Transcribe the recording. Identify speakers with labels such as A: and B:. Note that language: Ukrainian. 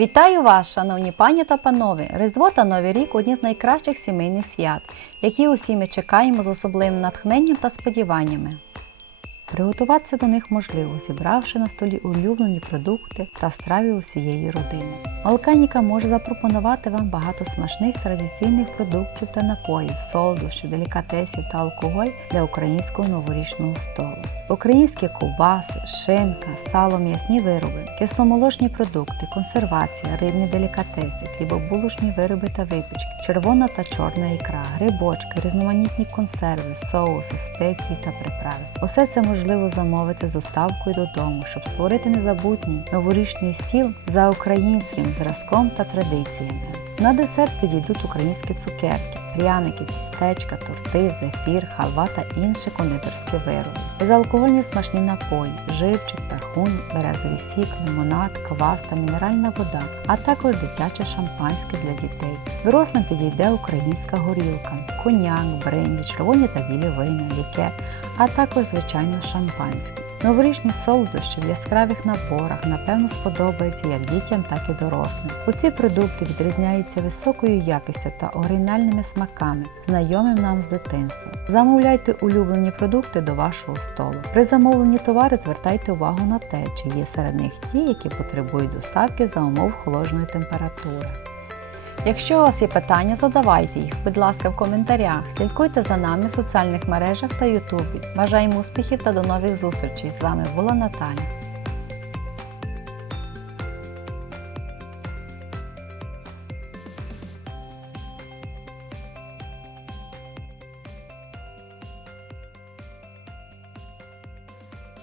A: Вітаю вас, шановні пані та панове! Різдво та Новий рік одні з найкращих сімейних свят, які усі ми чекаємо з особливим натхненням та сподіваннями. Приготуватися до них можливо, зібравши на столі улюблені продукти та страви усієї родини. Малканіка може запропонувати вам багато смачних традиційних продуктів та напоїв, солодощів, делікатесів та алкоголь для українського новорічного столу. Українські ковбаси, шинка, сало, м'ясні вироби, кисломолочні продукти, консервація, рибні делікатеси, хлібобулочні вироби та випічки, червона та чорна ікра, грибочки, різноманітні консерви, соуси, спеції та приправи. Усе це можливо замовити з доставкою додому, щоб створити незабутній новорічний стіл за українським зразком та традиціями. На десерт підійдуть українські цукерки, пряники, тістечка, торти, зефір, халва та інші кондитерські вироби. Безалкогольні смачні напої, живчик, тархун, березовий сік, лимонад, квас та мінеральна вода, а також дитяче шампанське для дітей. Дорослим підійде українська горілка, коньяк, бренді, червоні та білі вина, лікер, а також, звичайно, шампанське. Новорічні солодощі в яскравих наборах напевно сподобаються як дітям, так і дорослим. Усі продукти відрізняються високою якістю та оригінальними смаками, знайомим нам з дитинства. Замовляйте улюблені продукти до вашого столу. При замовленні товари звертайте увагу на те, чи є серед них ті, які потребують доставки за умов холодної температури. Якщо у вас є питання, задавайте їх, будь ласка, в коментарях. Слідкуйте за нами в соціальних мережах та Ютубі. Бажаємо успіхів та до нових зустрічей! З вами була Наталя.